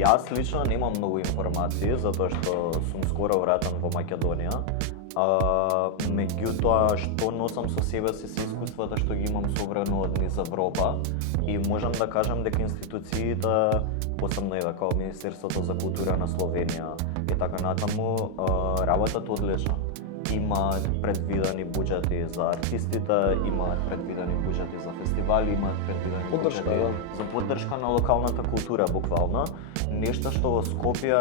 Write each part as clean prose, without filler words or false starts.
Јас лично немам многу информации, затоа што сум скоро вратен во Македонија. Меѓутоа, што носам со себе си се искуствата што ги имам соврено од низ Европа и можам да кажам дека институциите, посебно и како Министерството за култура на Словенија и така натаму, работат одлично. Имаат предвидени буџети за артистите, имаат предвидени буџети за фестивали, имаат предвидени буџети за поддршка на локалната култура, буквално. Нешто што во Скопје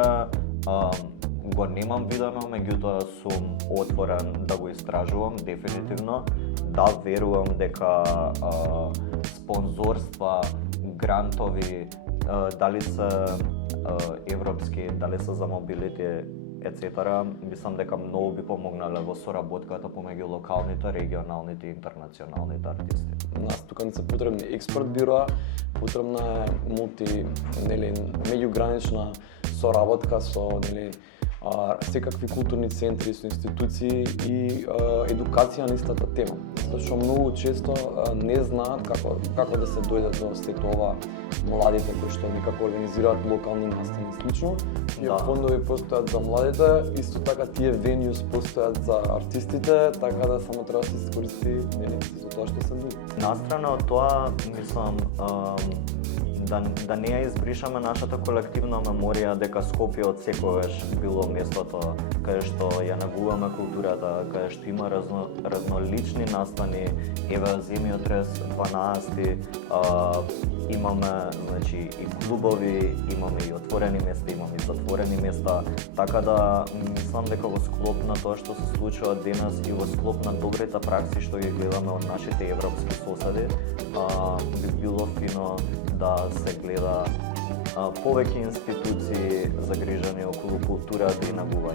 го немам видено, меѓутоа сум отворен да го истражувам, дефинитивно. Да, верувам дека спонзорства, грантови, дали се европски, дали се за мобилити, etc. Мислам дека многу би помогнале во соработката помеѓу локалните, регионалните и интернационалните артисти. Нас тука не се потребни експорт бироа, потребна е меѓугранична соработка со секакви културни центри, со институции и едукација на истата тема. Затоа што многу често не знаат како да се дојде до сето ова младите кои што некако организираат локални настани слично. Тие фондови постојат за младите, исто така тие venues постојат за артистите, така да само треба да се искористи за тоа што се нуди. Настрана од тоа, мислам, да не ја избришаме нашата колективна меморија дека Скопје од секогаш било местото каде што ја негуваме културата, каде што има разнолични настани, еве земјот рез 12, имаме значи и клубови, имаме и отворени места, имаме и затворени места, така да мислам дека во склоп на тоа што се случува денес и во склоп на добрите пракси што ги гледаме од нашите европски соседи, би било фино да се гледа повеќе институции загрижени околу културата и негувањето